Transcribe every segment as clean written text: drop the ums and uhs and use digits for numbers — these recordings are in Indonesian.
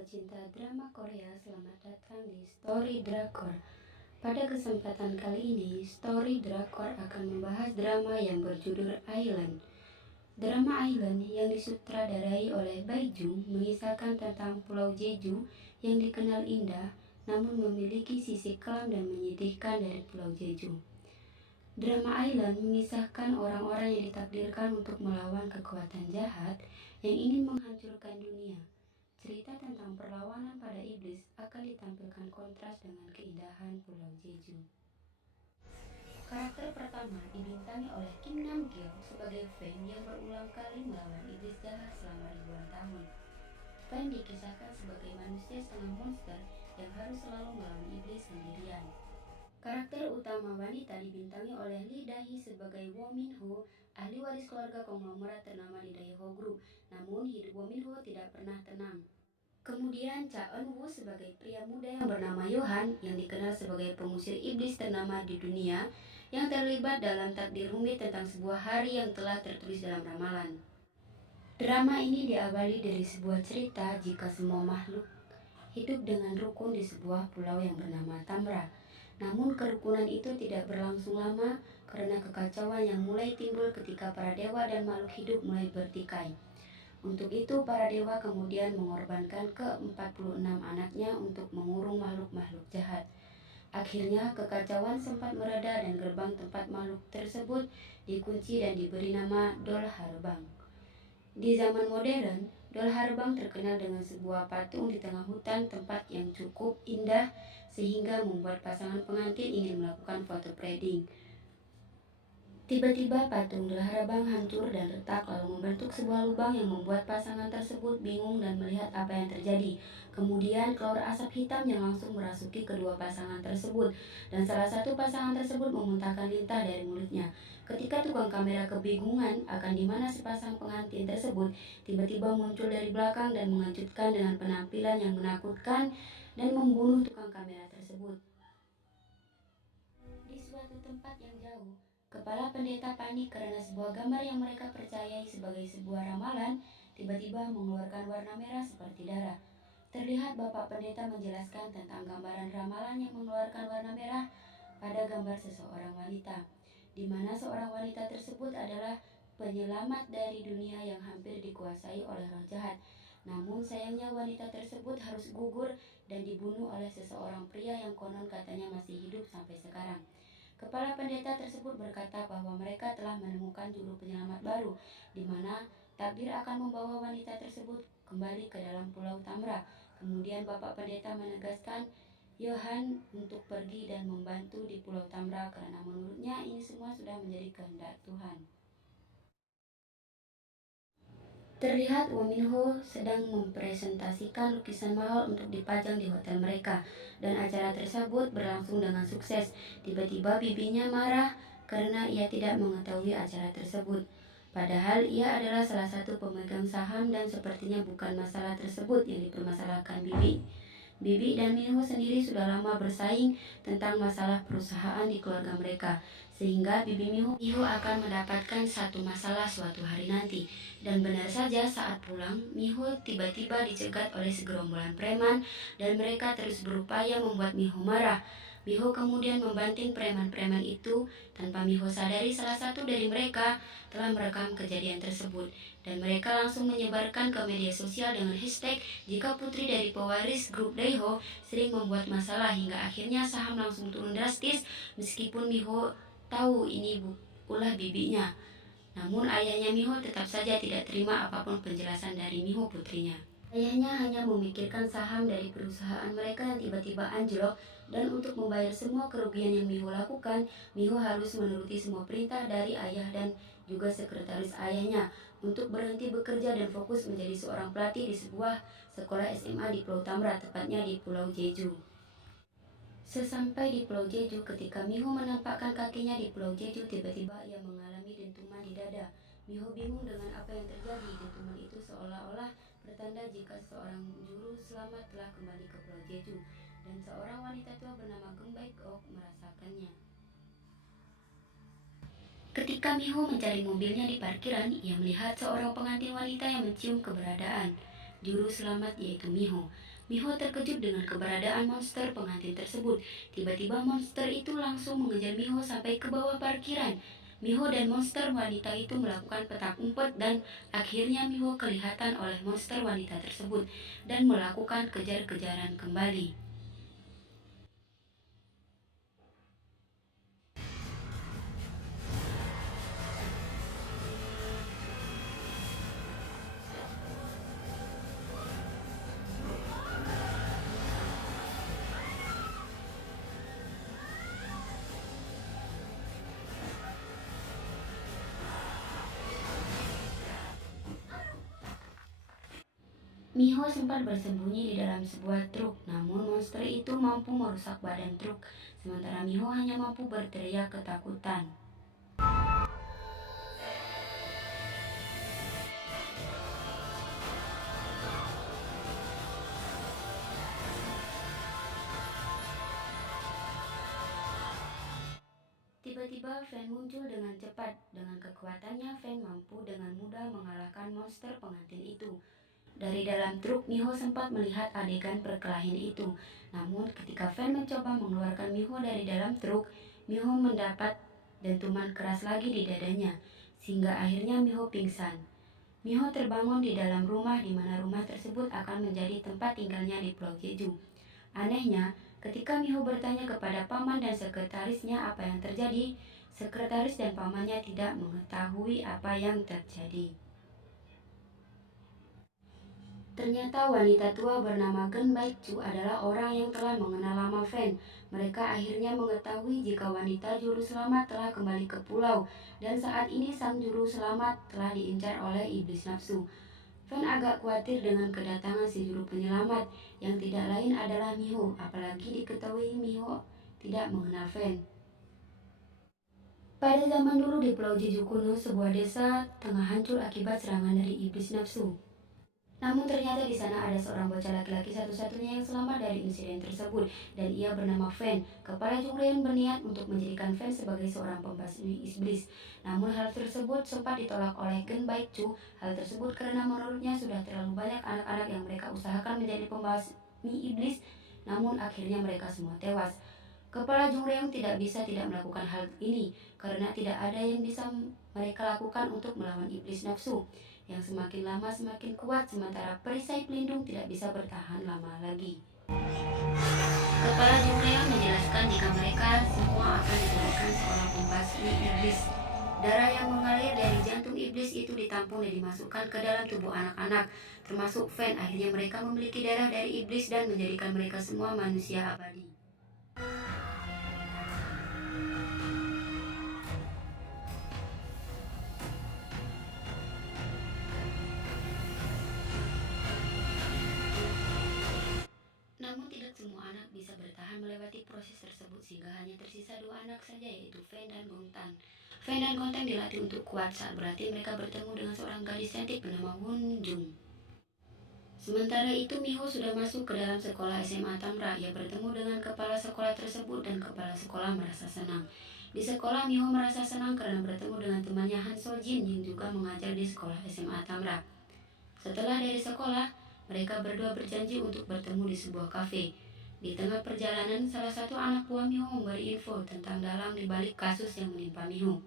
pecinta drama Korea, selamat datang di Story Drakor. Pada kesempatan kali ini, Story Drakor akan membahas drama yang berjudul Island. Drama Island yang disutradarai oleh Bae Jung mengisahkan tentang Pulau Jeju yang dikenal indah, namun memiliki sisi kelam dan menyedihkan dari Pulau Jeju. Drama Island mengisahkan orang-orang yang ditakdirkan untuk melawan kekuatan jahat yang ingin menghancurkan dunia. Cerita tentang perlawanan pada iblis akan ditampilkan kontras dengan keindahan Pulau Jeju. Karakter pertama dibintangi oleh Kim Nam Gil sebagai Fan yang berulang kali melawan iblis jahat selama ribuan tahun. Fan dikisahkan sebagai manusia setengah monster yang harus selalu melawan iblis sendirian. Karakter utama wanita dibintangi oleh Lee Da-hee sebagai Woo Min-ho, ahli waris keluarga konglomerat ternama di Daeho Group. Namun hidup Woo Min-ho tidak pernah tenang. Kemudian Cha Eun-woo sebagai pria muda yang bernama Yohan yang dikenal sebagai pengusir iblis ternama di dunia yang terlibat dalam takdir rumit tentang sebuah hari yang telah tertulis dalam ramalan. Drama ini diawali dari sebuah cerita jika semua makhluk hidup dengan rukun di sebuah pulau yang bernama Tamra. Namun kerukunan itu tidak berlangsung lama karena kekacauan yang mulai timbul ketika para dewa dan makhluk hidup mulai bertikai. Untuk itu para dewa kemudian mengorbankan ke-46 anaknya untuk mengurung makhluk-makhluk jahat. Akhirnya kekacauan sempat mereda dan gerbang tempat makhluk tersebut dikunci dan diberi nama Dol Harbang. Di zaman modern, Dol Harbang terkenal dengan sebuah patung di tengah hutan tempat yang cukup indah sehingga membuat pasangan pengantin ingin melakukan foto wedding. Tiba-tiba patung Dol Harbang hancur dan retak lalu membentuk sebuah lubang yang membuat pasangan tersebut bingung dan melihat apa yang terjadi. Kemudian keluar asap hitam yang langsung merasuki kedua pasangan tersebut dan salah satu pasangan tersebut memuntahkan lintah dari mulutnya. Ketika tukang kamera kebingungan akan di mana sepasang pengantin tersebut, tiba-tiba muncul dari belakang dan mengejutkan dengan penampilan yang menakutkan dan membunuh tukang kamera tersebut. Di suatu tempat yang jauh, kepala pendeta panik karena sebuah gambar yang mereka percayai sebagai sebuah ramalan tiba-tiba mengeluarkan warna merah seperti darah. Terlihat Bapak Pendeta menjelaskan tentang gambaran ramalan yang mengeluarkan warna merah pada gambar seseorang wanita, di mana seorang wanita tersebut adalah penyelamat dari dunia yang hampir dikuasai oleh roh jahat. Namun sayangnya wanita tersebut harus gugur dan dibunuh oleh seseorang pria yang konon katanya masih hidup sampai sekarang. Kepala pendeta tersebut berkata bahwa mereka telah menemukan juru penyelamat baru, di mana takdir akan membawa wanita tersebut kembali ke dalam Pulau Tamra. Kemudian Bapak Pendeta menegaskan Yohan untuk pergi dan membantu di Pulau Tamra karena menurutnya ini semua sudah menjadi kehendak Tuhan. Terlihat Woo Min-ho sedang mempresentasikan lukisan mahal untuk dipajang di hotel mereka, dan acara tersebut berlangsung dengan sukses. Tiba-tiba bibinya marah karena ia tidak mengetahui acara tersebut. Padahal ia adalah salah satu pemegang saham dan sepertinya bukan masalah tersebut yang dipermasalahkan bibi. Bibi dan Minho sendiri sudah lama bersaing tentang masalah perusahaan di keluarga mereka, sehingga Bibi Minho akan mendapatkan satu masalah suatu hari nanti. Dan benar saja saat pulang, Minho tiba-tiba dicegat oleh segerombolan preman dan mereka terus berupaya membuat Minho marah. Minho kemudian membanting preman-preman itu tanpa Minho sadari salah satu dari mereka telah merekam kejadian tersebut dan mereka langsung menyebarkan ke media sosial dengan hashtag jika putri dari pewaris grup Daeho sering membuat masalah hingga akhirnya saham langsung turun drastis meskipun Minho tahu ini ulah bibinya. Namun ayahnya Minho tetap saja tidak terima apapun penjelasan dari Minho putrinya. Ayahnya hanya memikirkan saham dari perusahaan mereka yang tiba-tiba anjlok dan untuk membayar semua kerugian yang Minho lakukan, Minho harus menuruti semua perintah dari ayah dan juga sekretaris ayahnya untuk berhenti bekerja dan fokus menjadi seorang pelatih di sebuah sekolah SMA di Pulau Tamra, tepatnya di Pulau Jeju. Sesampai di Pulau Jeju, ketika Minho menampakkan kakinya di Pulau Jeju, tiba-tiba ia mengalami dentuman di dada. Minho bingung dengan apa yang terjadi. Dentuman itu seolah-olah bertanda jika seorang juru selamat telah kembali ke Pulau Jeju, dan seorang wanita tua bernama Geum Baek-ok merasakannya. Ketika Minho mencari mobilnya di parkiran, ia melihat seorang pengantin wanita yang mencium keberadaan juru selamat yaitu Minho. Miho terkejut dengan keberadaan monster pengantin tersebut. Tiba-tiba monster itu langsung mengejar Miho sampai ke bawah parkiran. Miho dan monster wanita itu melakukan petak umpet dan akhirnya Miho kelihatan oleh monster wanita tersebut dan melakukan kejar-kejaran kembali. Miho sempat bersembunyi di dalam sebuah truk, namun monster itu mampu merusak badan truk, sementara Miho hanya mampu berteriak ketakutan. Tiba-tiba Fan muncul dengan cepat. Dengan kekuatannya, Fan mampu dengan mudah mengalahkan monster pengantin itu. Dari dalam truk, Miho sempat melihat adegan perkelahian itu. Namun, ketika Fan mencoba mengeluarkan Miho dari dalam truk, Miho mendapat dentuman keras lagi di dadanya, sehingga akhirnya Miho pingsan. Miho terbangun di dalam rumah di mana rumah tersebut akan menjadi tempat tinggalnya di Pulau Jeju. Anehnya, ketika Miho bertanya kepada paman dan sekretarisnya apa yang terjadi, sekretaris dan pamannya tidak mengetahui apa yang terjadi. Ternyata wanita tua bernama Gen Baekju adalah orang yang telah mengenal lama Fan. Mereka akhirnya mengetahui jika wanita juru selamat telah kembali ke pulau dan saat ini sang juru selamat telah diincar oleh iblis nafsu. Fan agak khawatir dengan kedatangan si juru penyelamat yang tidak lain adalah Miho, apalagi diketahui Miho tidak mengenal Fan. Pada zaman dulu di Pulau Jeju kuno, sebuah desa tengah hancur akibat serangan dari iblis nafsu. Namun ternyata di sana ada seorang bocah laki-laki satu-satunya yang selamat dari insiden tersebut dan ia bernama Fan. Kepala Jungreon berniat untuk menjadikan Fan sebagai seorang pembasmi iblis. Namun hal tersebut sempat ditolak oleh Gen Baekju. Hal tersebut karena menurutnya sudah terlalu banyak anak-anak yang mereka usahakan menjadi pembasmi iblis, namun akhirnya mereka semua tewas. Kepala Jungreon tidak bisa tidak melakukan hal ini karena tidak ada yang bisa mereka lakukan untuk melawan iblis nafsu yang semakin lama semakin kuat, sementara perisai pelindung tidak bisa bertahan lama lagi. Kepala Jungreon menjelaskan jika mereka semua akan dijadikan seorang pembasmi iblis. Darah yang mengalir dari jantung iblis itu ditampung dan dimasukkan ke dalam tubuh anak-anak, termasuk Fan. Akhirnya mereka memiliki darah dari iblis dan menjadikan mereka semua manusia abadi. Namun tidak semua anak bisa bertahan melewati proses tersebut sehingga hanya tersisa 2 anak saja, yaitu Fan dan Gongtan. Fan dan Gongtan dilatih untuk kuat saat berlatih mereka bertemu dengan seorang gadis cantik bernama Won Jung. Sementara itu Miho sudah masuk ke dalam sekolah SMA Tamra. Ia bertemu dengan kepala sekolah tersebut dan kepala sekolah merasa senang. Di sekolah Miho merasa senang karena bertemu dengan temannya Han Sojin yang juga mengajar di sekolah SMA Tamra. Setelah dari sekolah, mereka berdua berjanji untuk bertemu di sebuah kafe. Di tengah perjalanan, salah satu anak buah Miho memberi info tentang dalang di balik kasus yang menimpa Miho.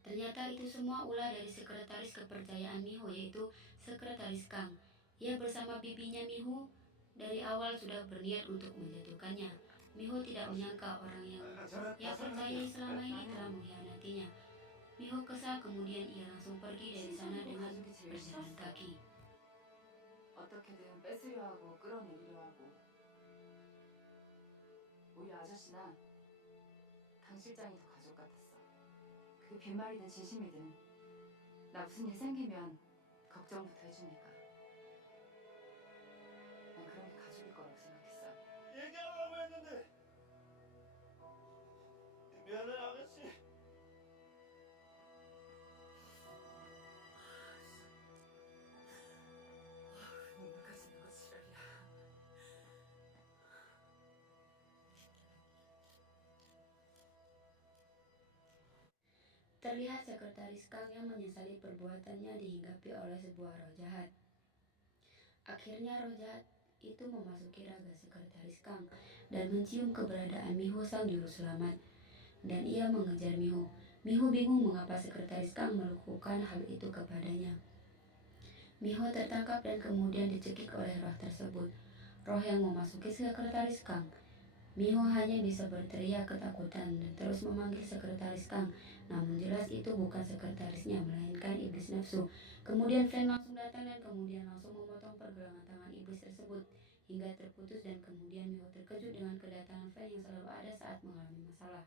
Ternyata itu semua ulah dari sekretaris kepercayaan Miho, yaitu sekretaris Kang. Ia bersama bibinya Miho dari awal sudah berniat untuk menjatuhkannya. Miho tidak menyangka orang yang ia percayai selama ini telah mengkhianatinya. Miho kesal, kemudian ia langsung pergi dari sana dengan berjalan kaki. 어떻게든 뺏으려 하고 끌어내리려 하고 오히려 아저씨나 강 실장이 더 가족 같았어. 그게 빈말이든 진심이든 나 무슨 일 생기면 걱정부터 해주니까 난 그런 게 가족일 거라고 생각했어. 얘기하라고 했는데. 미안해 아가씨. 눈물까지 있는 거 지랄이야. Terlihat sekretaris Kang yang menyesali perbuatannya dihinggapi oleh sebuah roh jahat. Akhirnya roh jahat itu memasuki raga sekretaris Kang dan mencium keberadaan Miho sang juru selamat. Dan ia mengejar Miho. Miho bingung mengapa sekretaris Kang melakukan hal itu kepadanya. Miho tertangkap dan kemudian dicekik oleh roh tersebut. Roh yang memasuki sekretaris Kang. Miho hanya bisa berteriak ketakutan dan terus memanggil sekretaris Kang. Namun jelas itu bukan sekretarisnya, melainkan iblis nafsu. Kemudian Fen langsung datang dan kemudian langsung memotong pergelangan tangan iblis tersebut hingga terputus, dan kemudian Miho terkejut dengan kedatangan Fen yang selalu ada saat mengalami masalah.